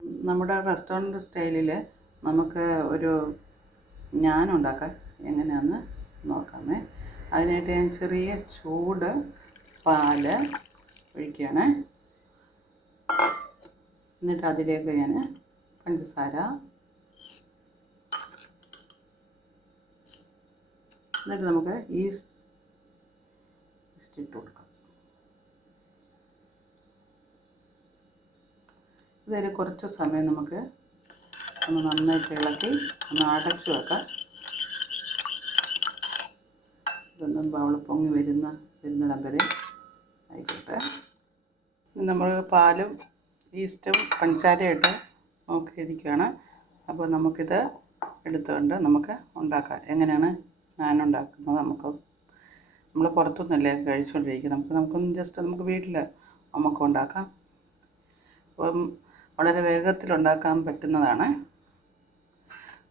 നമ്മുടെ റെസ്റ്റോറൻറ്റ് സ്റ്റൈലിൽ നമുക്ക് ഒരു ഞാൻ ഉണ്ടാക്കാൻ എങ്ങനെയാണെന്ന് നോക്കാമേ. അതിനായിട്ട് ഞാൻ ചെറിയ ചൂട് പാല് ഒഴിക്കുകയാണ്. എന്നിട്ട് അതിലേക്ക് ഞാൻ പഞ്ചസാര, എന്നിട്ട് നമുക്ക് ഈസ്റ്റ് ഇട്ട് കൊടുക്കാം. ഇതൊരു കുറച്ച് സമയം നമുക്ക് ഒന്ന് നന്നായിട്ട് ഇളക്കി ഒന്ന് അടച്ചു വെക്കാം. ഇതൊന്നും ബൗൾ പൊങ്ങി വരുന്നിടം വരെ ആയിക്കോട്ടെ. നമ്മൾ പാലും ഈസ്റ്റും പഞ്ചസാരയായിട്ട് നോക്കിയിരിക്കുകയാണ്. അപ്പോൾ നമുക്കിത് എടുത്തുകൊണ്ട് നമുക്ക് ഉണ്ടാക്കാം. എങ്ങനെയാണ് ഞാൻ ഉണ്ടാക്കുന്നത്? നമ്മൾ പുറത്തുനിന്നല്ലേ കഴിച്ചുകൊണ്ടിരിക്കുന്നത്. നമുക്കൊന്ന് ജസ്റ്റ് നമുക്ക് വീട്ടിൽ നമുക്ക് ഉണ്ടാക്കാം. അപ്പം വളരെ വേഗത്തിലുണ്ടാക്കാൻ പറ്റുന്നതാണ്.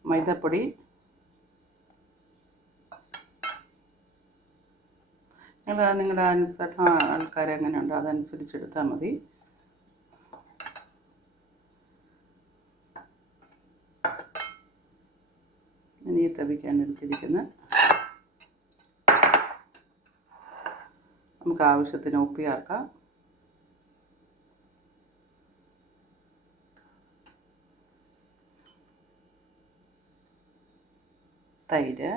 മൈദപ്പൊടി നിങ്ങളുടെ അനുസരണം ആൾക്കാർ എങ്ങനെയുണ്ടോ അതനുസരിച്ചെടുത്താൽ മതി. ഇനി തവിക്കാൻ എടുത്തിരിക്കുന്നത് നമുക്ക് ആവശ്യത്തിന് ഉപ്പ് ചേർക്കാം. തൈര്,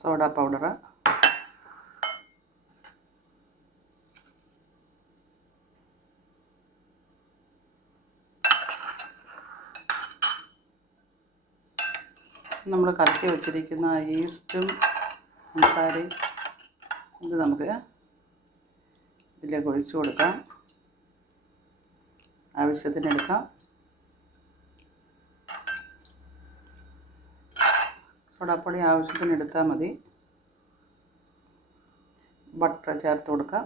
സോഡ പൗഡർ, നമ്മൾ കലക്കി വെച്ചിരിക്കുന്ന ഈസ്റ്റും പഞ്ചസാരയും ഇത് നമുക്ക് ഇതിലേക്ക് ഒഴിച്ചു കൊടുക്കാം. ആവശ്യത്തിന് എടുക്കാം. സോഡാപ്പൊടി ആവശ്യത്തിന് എടുത്താൽ മതി. ബട്ടർ ചേർത്ത് കൊടുക്കാം.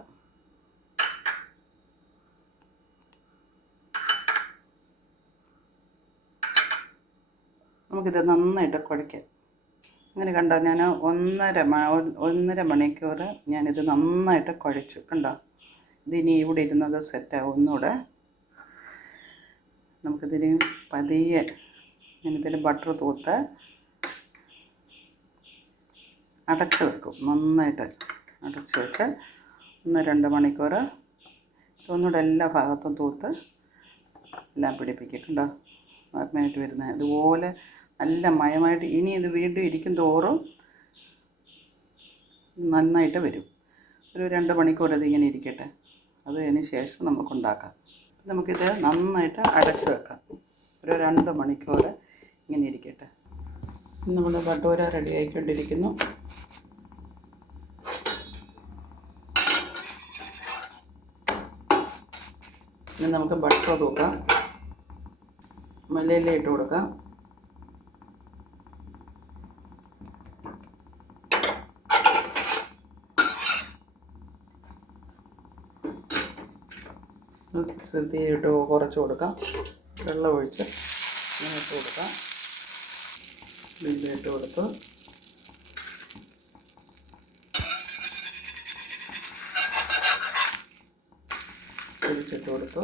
നമുക്കിത് നന്നായിട്ട് കുഴയ്ക്കാം. ഇങ്ങനെ കണ്ടോ, ഞാൻ ഒന്നര മണിക്കൂർ ഞാനിത് നന്നായിട്ട് കുഴച്ചു. കണ്ടോ, ഇതിനി ഇവിടെ ഇരുന്നത് സെറ്റാവും. ഒന്നുകൂടെ നമുക്കിതിന് പതിയെ ഞാനിതിൽ ബട്ടർ തൂത്ത് അടച്ച് വെക്കും. നന്നായിട്ട് അടച്ച് വെച്ച് 1-2 മണിക്കൂർ ഒന്നുകൂടെ എല്ലാ ഭാഗത്തും തൂത്ത് എല്ലാം പിടിപ്പിക്കണ്ടോ. നന്നായിട്ട് വരുന്നത് ഇതുപോലെ നല്ല മയമായിട്ട്. ഇനി ഇത് വീണ്ടും ഇരിക്കും തോറും നന്നായിട്ട് വരും. ഒരു 2 മണിക്കൂർ ഇതിങ്ങനെ ഇരിക്കട്ടെ. അതിന് ശേഷം നമുക്കുണ്ടാക്കാം. നമുക്കിത് നന്നായിട്ട് അടച്ച് വെക്കാം. ഒരു 2 മണിക്കൂർ ഇങ്ങനെ ഇരിക്കട്ടെ. നമ്മുടെ ഭട്ടൂര റെഡി ആയിക്കൊണ്ടിരിക്കുന്നു. ഇനി നമുക്ക് ബട്ടർ തൂക്കാം. മല്ലിയില ഇട്ട് കൊടുക്കാം. തീയിട്ട് കുറച്ച് കൊടുക്കാം. വെള്ളം ഒഴിച്ച് ഇങ്ങനെ ഇട്ട് കൊടുക്കാം. ഇട്ട് കൊടുത്തു. ഒഴിച്ചിട്ട് കൊടുത്തു.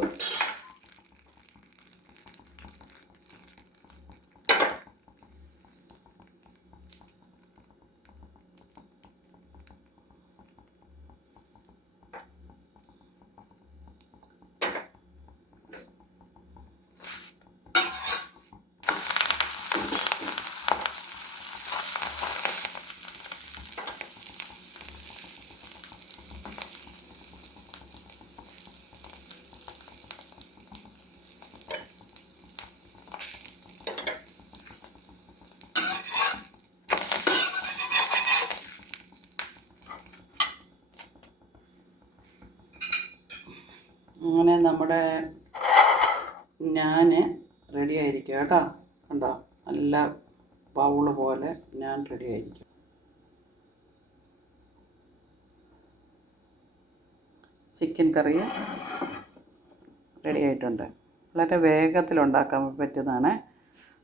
അങ്ങനെ നമ്മുടെ ഞാൻ റെഡി ആയിരിക്കും കേട്ടോ. കണ്ടോ, നല്ല ബൗള് പോലെ ഞാൻ റെഡി ആയിരിക്കും. ചിക്കൻ കറി റെഡി ആയിട്ടുണ്ട്. വളരെ വേഗത്തിലുണ്ടാക്കാൻ പറ്റുന്നതാണ്.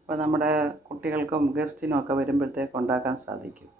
അപ്പോൾ നമ്മുടെ കുട്ടികൾക്കും ഗസ്റ്റിനും ഒക്കെ വരുമ്പോഴത്തേക്ക് ഉണ്ടാക്കാൻ സാധിക്കും.